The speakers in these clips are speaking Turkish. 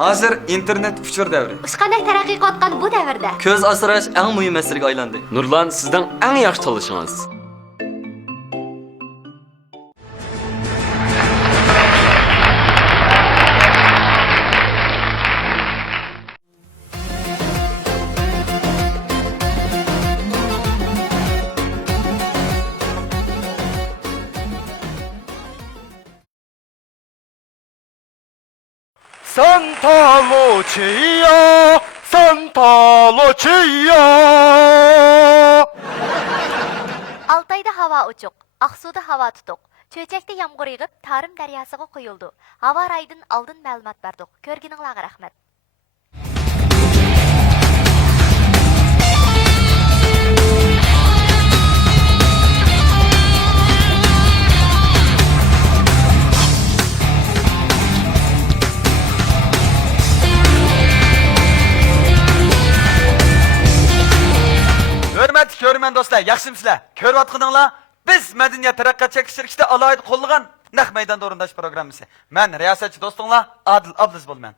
Hozir internet uchur davri. Ishqanday taraqqiy qotgan bu davrda Ko'z asrash eng muhim masalaga aylandi. Nurlan, sizning eng yaxshi tanlashingiz. Santa Lucia, Santa Lucia. Altayda hava uçuq, Aqsuda hava tutuq. Çöçekte yağmur yığıp Tarım deryasıga qoyuldu. Hava raydan aldın məlumat berdik. Körgünüňläge rahmet. Hörmətli görmən dostlar, yaxşımsızlar? Körüvatqınыңlar, biz Mədəniyyət Tərəqqiyat Çəkiş şirkəti alayda qollagan naq meydanda orundaş proqramımızı. Mən riyasətçi dostunla Adil Abdız bolman.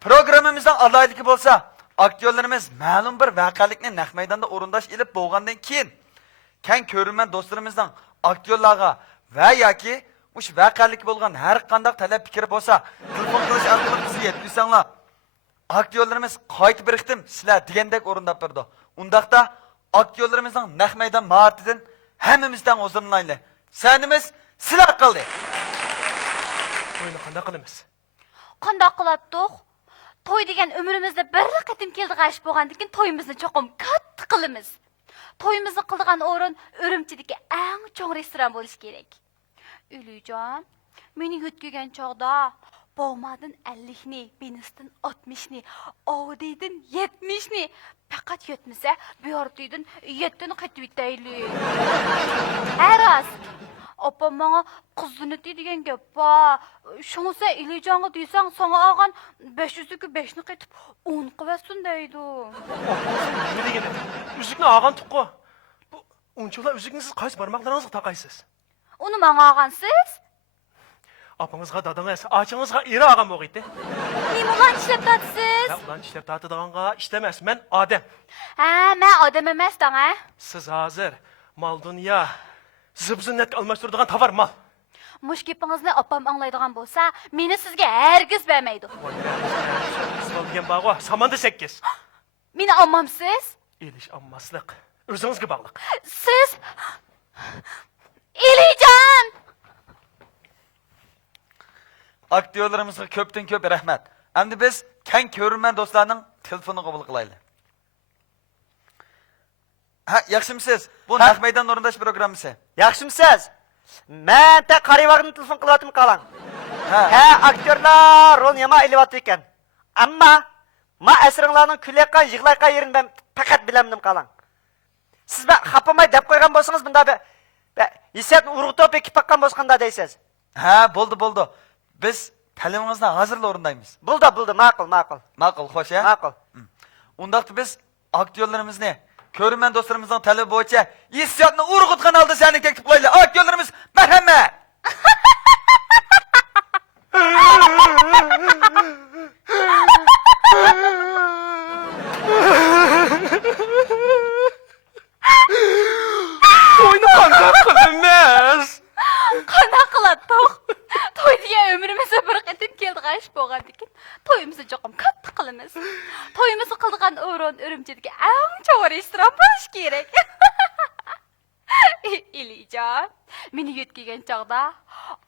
Proqramımızdan alaydaki bolsa, aktyorlarımız məlum bir vaqalikni naq meydanda orundaş ilib bolğandan keyin kən körünmən dostlarımızdan aktyorlarga və yoki uş vaqalik bolğan hər qandaq tələb fikir bolsa, telefon qilish arqali bizga yetkizsanglar. Aktyorlarımız qayta bir ixtim sizlar degandek orundap turdi. Undaqda aktyorlarimizning naq meydan maatidan hammamizdan o'zirlayli. Sanimiz sizlar qildi. To'yni qanday qilamiz? Qanday qilibdik? To'y degan umrimizda bir qatim keldi g'ash bo'lgandan keyin to'yimizni cho'qim katta qilamiz. To'yimizni qildigan o'rin Urumchidagi eng cho'ng restoran bo'lishi kerak. Ulujon, meni yutkigan chog'da Boğmadın 50'ni, Benis'tin 60'ni, Audi'din 70'ni. Fakat yetmese, Biyardi'din 7'ni qatibitayli. Eras, opam bana kızını deydigen gep ba. Şunu sen İlican'a deysen sana ağan 500'lükü 5'ni qatib 10 qıvasın deydi. Ne degeni? Üzükni ağan tuqqu. Bu unçular üzükni siz qaysi barmaqlarınızga taqaysiz? Onu bana ağan siz? Apаңызға dadаңыз, açыңызға ері ағам боғайды. Neyim ulan işlep tatsız? Ulan işlep tatıdığanға işlemez, mən Adem. Ha, ben adam emesden ha? Siz hazır, mal dünya, zıbzınnet almıştırdığan tavar mal. Muş gepinizni opam anlaydigan bolsa, meni sizga hergiz bermeydi. Siz olgen bağı, samandı 8. Meni almamsiz? İliş ammaslık, özünüzge bağlıq. Siz... İlican! Aktyorlarımızga köpten köp rahmet. Endi biz kən körünmən dostlarının telefonunu qabul qılaylı. Ha, yaxşımsınız? Bu naq meydan orundaş programısı. Yaxşımsınız? Mən tə qarayvağını telefon qılatım qalan. Ha, Aktyorlar rol yama elivatı ekan. Amma ma əsrinlarının küləqqan, yığlayqan yerini ben faqat biləmdim qalan. Siz ben xapamay dep qoyğan bolsanız bunda hissiyatni urğu top ekip baqqan bolsaqanda deysiz. ha, boldu. Biz təlimimizdən hazırla orundayız. Buldu, maqul. Maqul, xoş ya? Maqul. Ondaqda biz aktyorlarımızı, körünmən dostlarımızdan tələb boyunca hissiyatını urğutqan halda səni təklif qoyaylı. Aktyorlarımız mərhəmət! Oyunu qanday qılınmaz. Qanday qılatdık? Toy diye ömrümüze bir qatim keldi g'ash bo'lgandikin, to'yimizni cho'qim katta qilamiz. To'yimizni qildigan o'rin Urumchidagi eng cho'ng restoran bo'lishi kerak. İlican, meni yutkigan chog'da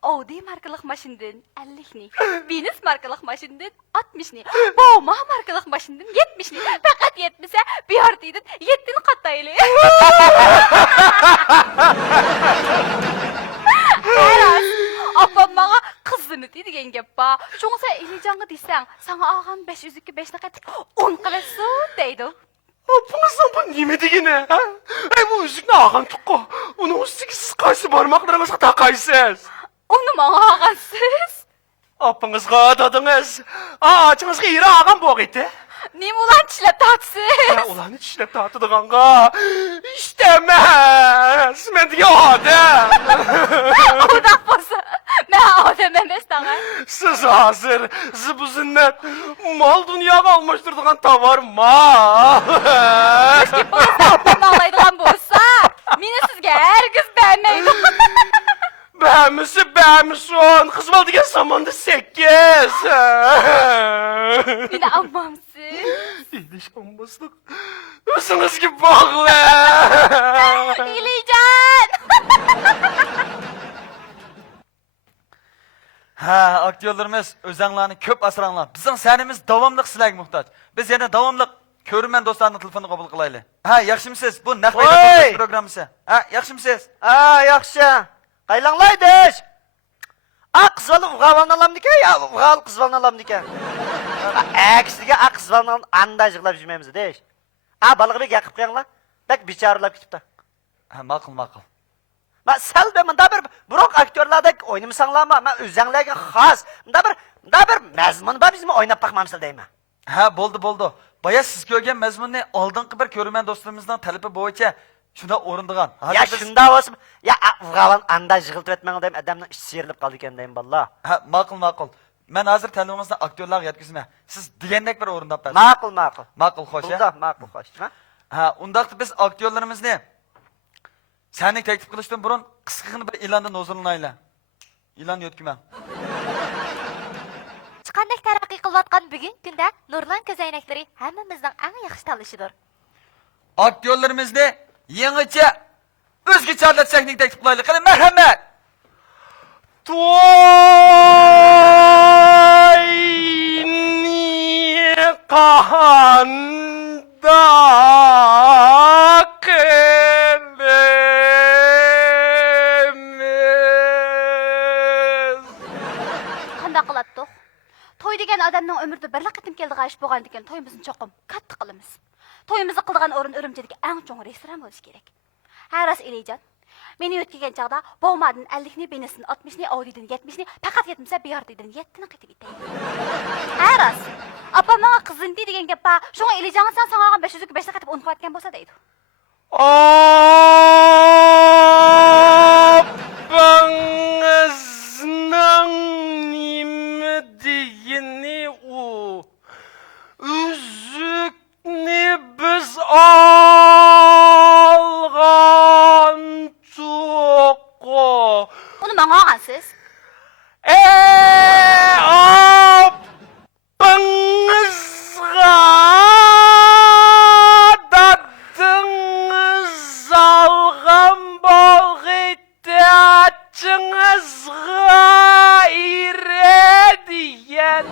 Audi markalik mashinadan 50'ni, Benz markalik mashinadan 60'ni, Bauma markalik mashinadan 70'ni, faqat yetmasa Biyardi'dan 7'ni qatayli. Eras, opam bana kızını deydigen gep ba. Şoňa sen İlican'a deysen, sana ağan 500'lükü 5'ni qatib 10 qılasın deydi. Apаңızdan bu neme degeni, ha? Bu üzükni ağan tuqqu. Onun üstüge siz qaysı barmaqlarınızga taqaysiz. Onu bana ağan siz? Apаңızga dadыңız, açыңızga ері ağam boğaydı. Neyim ulan çilep tatsız? Ulanı çişlep tatıdığanğa işlemez. Mən dege Adem. Odak bolsa, Ben adam emes sana. Siz hazır, zıbızından mal dünyaya almıştırdığın tavar ma. Ki bolsa apam ağlaydıgan bolsa. Meni sizge herkes beğenmeydi. Bämisi, kız var diye samanda 8. Meni ammamsın. İliş olmasın. Özünüz gibi bağlı. İlican. Ha, aktyorlarımız özənglarını köp asıranlar. Bizim sənimiz davamlıq sizlərə muhtaç. Biz yana davamlıq körünmən dostlarının telefonu qabul qılaylı. Ha, yaxşımısınız? Bu Naq Oy! Meydan programısı. Ha, yaxşımısınız? Ha, yaxşı. Qaylanlaydish. Aqsvalı uğavan alamdike ya, uğal qızvan alamdike. Əksiga aqsvan alam anda yığlab жүрmemiz deyiş. Ha, balığı bir yaqıb qoyanglar. Bak biçarılab ketipti. Ha, maqul, maqul. Ma sal be mında bir burok aktyorlarda oynamısanglarma, ma özənglərə xas. Mında bir məzmun var bizim oynab baxmamsız deymi. Ha, boldu. Baya siz görген məzmunni aldınqı bir körünmən dostlarımızdan tələbi boyunca şuna orunduğan. Ya şunda olsun. Ya uğavan anda yığılıb etməң deyim, adamın iş serilib qaldı ekan deyim valla. Ha, maqul. Mən hazır təlimimizdən aktyorlar yetkizmə. Siz degəndək bir orundab bəs. Maqul. Maqul, xoş ya. Burada maqul xoş. Ha, undaqda biz aktyorlarımızı səni təklif qilishdan burun qısqığını bir ilandan nozulunayla. İlan yotkiməm. Chiqandak taraqqiy qilayotgan bugun kunda Nurlan ko'zoynakları hammamizning eng yaxshi tanlashidir. Aktyorlarımızı yeniçe özgüçe anlatacaknik teklif qılaylı. Qilin, mərhəmət. Toy ni kahanda kelemiz. Qanday qilatdiq? To'y degan odamning umrida bir qatim keldi g'ash bo'lgandan keyin to'yimizni cho'qim katta qilamiz. To'yimizni qilgan o'rin Urumchidagi eng cho'ng restoran bo'lishi kerak. Ha, ras Elijon. Meni o'tgan chaqda Bowmadan 50 ni, Benesini 60 ni, Audi'dan 70 ni, faqat yetmasa BRT'dan 7 ni qaytib ketay. Ha, ras. Apam menga qizim degan gap bor. Shunga Elijon sen sangan 500 ga 5 qaytib unutib aytgan bo'lsa deydi. Apаңызның неме дегені о? Үзікні біз алған тоқо. Uni menga olgansiz. Apаңызға dadыңыз алған болғайды атыңызға иредіген.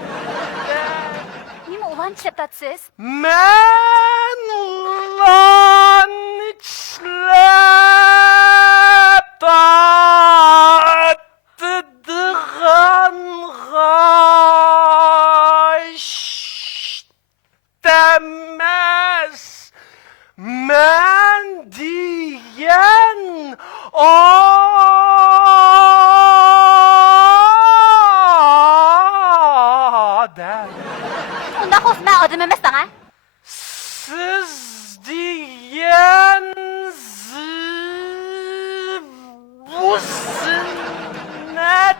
Nima ulan ishlab tatsiz? Mən ulan içlep tattıdığanğa iştemez. Mən diyen adam. Unda xos men odam emasman, ha? Siz diyen bu sünnet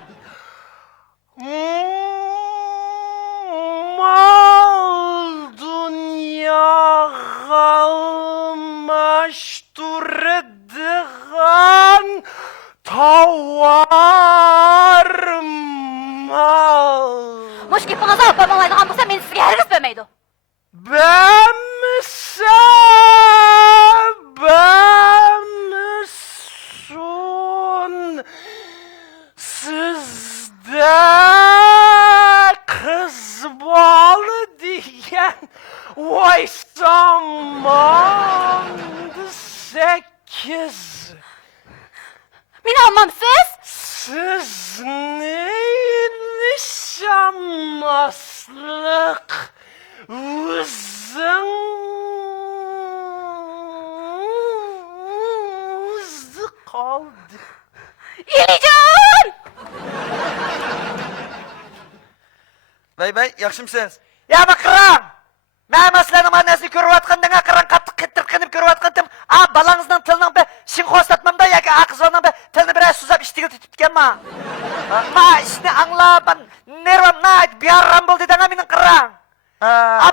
mal dünya almıştırdıgan tavar mal. Mush gapingizda opam olmaydigan bo'lsa, men sizga hargiz bermaydi. Bämmisun sizde kız balı diyen vay zamandı 8. Meni olmamsiz? Siz neyleşamazlık özünüzde kaldı. Elijon! Bey, yaxşımısınız? Ya bakıram. Ben maslanın manasını körüvatqandığına kıran qattiq qittirqinib körüvatqandım. Balangızın tilinin bir şinxoslatmamda yoki qizlarning bir tilini biraz suzab ishtiga tutibdikan ma ishni anglab, nervam biarram bo'ldi danga mening qirang.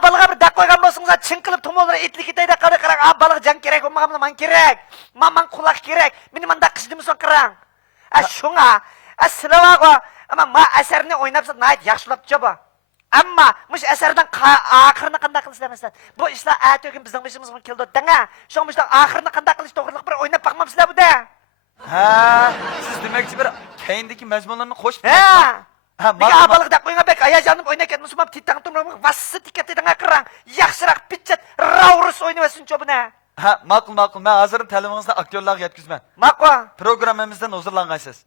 Balaga bir deb qo'ygan bo'lsangiz, chin qilib tumollar etlik etayda qarang. Balaga jan kerak bo'lmagan, man kerak. Man quloq kerak. Meni manda qizdimsan qirang. Shunga, sizlarga ama ma asarni o'ynabsa, nayt yaxshilab joba. Amma mush asardan oxirini qanday qilish demasdan. Bu ishlar atogin bizning beshimizga keldi danga. Shu mushlar oxirini qanday qilish to'g'riliq bir o'ynab bakmamsizlar bu da. Siz demakchi bir keyindagi mazmunlarni qo'shib. Biga balık da qo'ygan bek ayajanib o'ynayotgan musulmon titang tumram vassi tikatidanga qirang. Yaxshiroq pitchat raurus o'ynayversin chobuna. Ma'qul. Men hozir ta'limingizni aktyorlarga yetkazman. Ma'qul. Programmamizdan huzurlangansiz.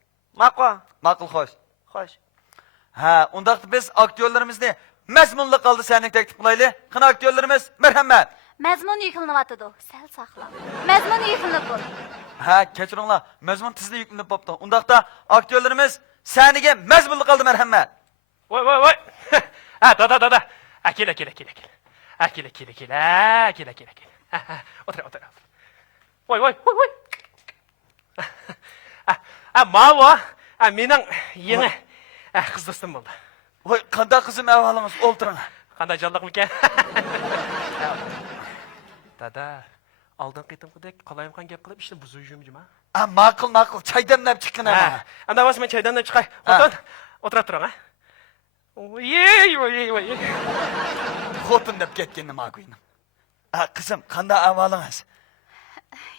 Ma'qul. Ma'qul, xo'sh. Xo'sh. Undaqda biz aktyorlarimizni mazmunli qildi seni taklif qilaylik. Qani aktyorlarimiz, marhamat. Mazmun yuklanıvatıdı. Sel saqla. Mazmun yuklanıp bol. Kechiringlar. Mazmun tizli yuklanib qopti. Undaqda aktyorlarimiz seniga mazmunli qildi, marhamat. Voy. Da. Akil. Otur. Voy. Mavo. Mening yeni qiz do'stim bo'ldi. Voy, qanday qizim ahvolingiz? O'ltiring. Qanday jonliq ekan? Dada, oldin qitimqidek qalayimqan gap qilib ishni buzuyjimjima. Ma'qul. Choy damlab chiqqin ama. Anda vas men choydan chiqay. O'tirib turing, Voy. Xotin deb ketganni ma'qulni. Qizim, qanday ahvolingiz?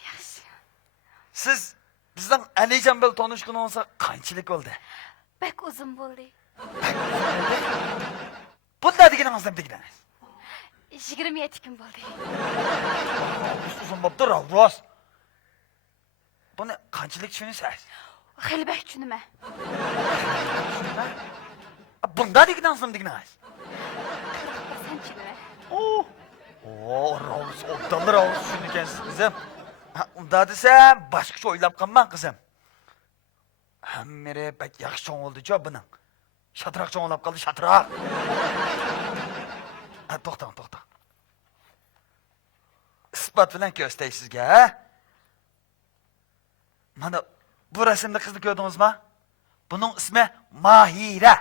Yaxshi. Siz bizning Alijon bilan tanishganingizga qanchalik bo'ldi? Bek uzun bo'ldi. Bunda deganingiz nima deganingiz? 27 kun bo'ldi. Uzun bo'pti, rost. Buni qanchalik tushunasiz? Xeyli bek tushunma. Bunda deganingiz nima deganingiz? Sen tushunma. Rost, o'tdalar rost tushungansiz qizim. Unda desam, boshqacha o'ylab qolman qizim. Hammere bek yaxshi cho'ng oldi-ku buning. Shatroq cho'nglab qoldi, shatroq. To'xtang. Isbot bilan ko'rsatay sizga, Mana bu rasmda qizni ko'rdingizmi? Buning ismi Mahira.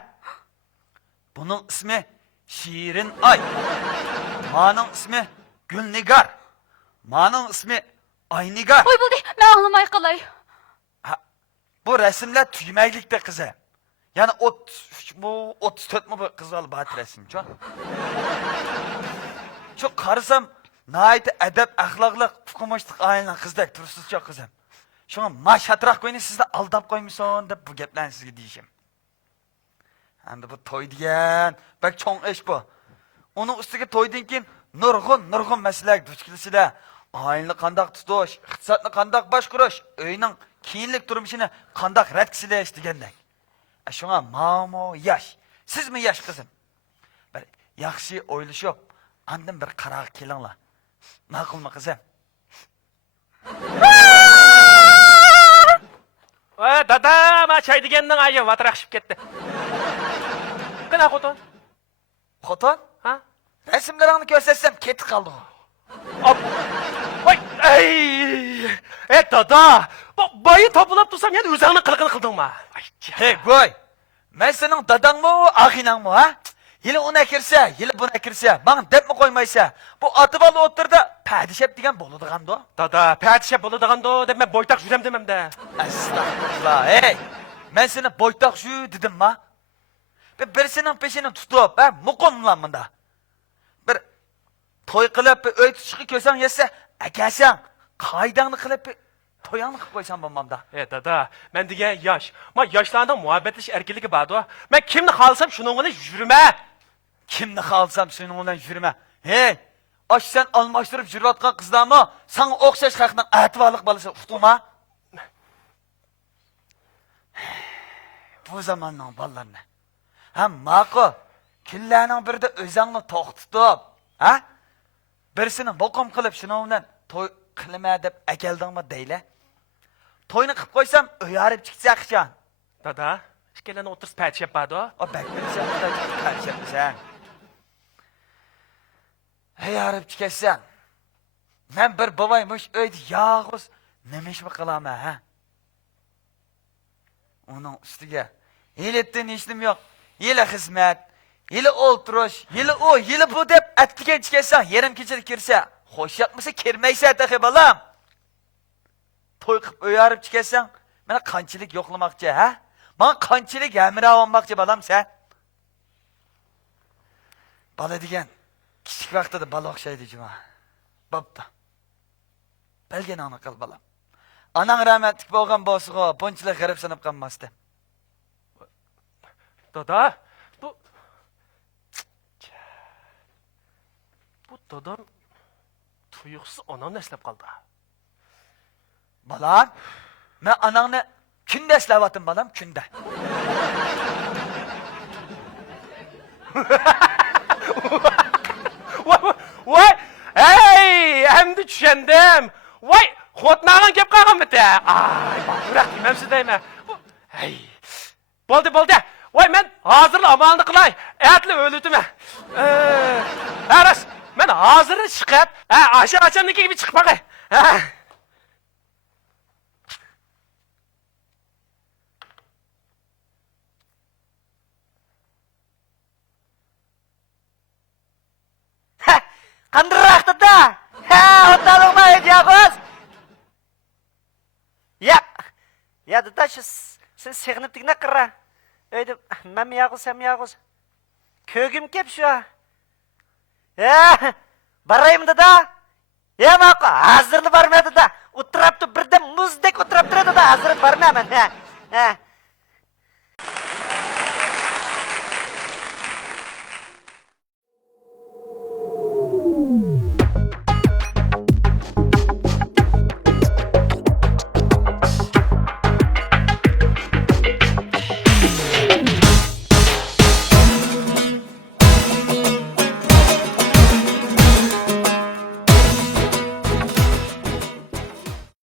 Buning ismi Shirin Ay. Mening ismi Gulnigar. Mening ismi Aynigar. Oy bo'ldi, men anglamay qolay. Bu rasmlar tugmaylikda qizi. Yani 33 mu 34 mu bu kızal bat resim çok karısam nayet edep ahlaklık fukumaştık aynen kızdak turusuz çok kızım. Şu an maşatrak koyun siz de aldap koymuşsun da bu geplen sizge diyeceğim. Hem de bu toy diyen bak çok eş bu. Onun üstüge toy dinkin nurgun meselek düşkülüsüyle. Aynı kandak tutuş, iktisatlı kandak baş kuruş, öyünün kiyinlik durmuşunu kandak retkisiyle iştigenden. Şuna mamo yaş. Siz mi yaş kızım? Bir yaxşı oyluşup, andan bir karar kelinglar. Ma'qul mı kızım? Dada, ma çay deganning ayi vatraqshib ketdi. Qana xotin? Xotin? Ha? Resimlerini göstersem ketib qoldi. Voy, dada, boyi topilib tursam, yani o'zingni qilqini qildingmi? Hey, boy. Men sening dadangmi, ag'inangmi, ha? Yili ona kirsa, yili buna kirsa, men deb mi qo'ymaysa, bu atibal o'tirda padishab degan bo'ladigan-da. Dada, padishab bo'ladigan-da deb men boytaq juram demamda. Astagfirullah. Hey, men seni boytaq shu dedim-mi? Birisining peshini tutib, muqimlan bunda. Bir to'y qilib, uy tushqi ko'rsang yesa, akasang, qaydangni qilib to'yangni qilib qo'ysam bo'lmamda. Dada, men degan yosh. Men yoshlarning muhabbatlash erkinligi bor-da. Men kimni xohlasam shuni bilan yurma. Kimni xohlasam shuni bilan yurma. Hey, osh sen almashtirib yurayotgan qizlarmi? Sana o'xshash haqning atvaliq bolasi uqtuma? Bu zamonning bolalarni. Ma'qul. Kunlarning birida o'zingni to'xtatib, birisini boqim qilib shuni bilan to'y qilma deb akeldingmi deyla. To'yni qilib qo'ysam, o'yarib chiqsa qachon? Dada, ikkalani o'tirib padishab bor-da. O bak bilsem padishab sen. Hey arıp kessen. Ben bir babaymış öyle yağız. Nemiş mi kılama ha? Onun üstüge. Yelittin işlim yok. Yile hizmet. Yile olturuş. Yile o, yile bu dep ettigen çıkesen. Yarım keçeli kirse. Hoş yapmasa kirmeyse dahi balam. Toy kıp öyarıp çıkesen. Bana kançılık yoklamakçı ha? Bana kançılık emri avunmakçı balam sen. Bala degen. Kichik vaqtida bala o'xshaydi juma. Bo'pti. Belgani ona qil balam. Anang rahmatlik bo'lgan bo'lsa-ku, bunchalar g'arib sanab qolmasdi. Dada, bu dadam tuyuqsiz onamni eslab qoldi. Balam, men anangni kunda eslayotim balam, kunda. Voy, hey, endi tushundim. Voy, xotnag'an kelib qolganmidi? Ay, bak, demamsiz deyman. Hey, bo'ldi. Voy, men hozir amalni qilay. Atli o'litiman. Aras, men hozir chiqib, asha-achamniki gibi chiqib baqay. Qandiroq dada. Ha, o'talingmi Yag'oz? Ya dada, sen sig'inibdingna qirra. Öyle, men Yag'oz. Kögüm kep şu. Barayım dada. Ya maqo, hazırlı barma dada. O'tiribdi birda muzdek o'tirib turadi dada, hazır barma men.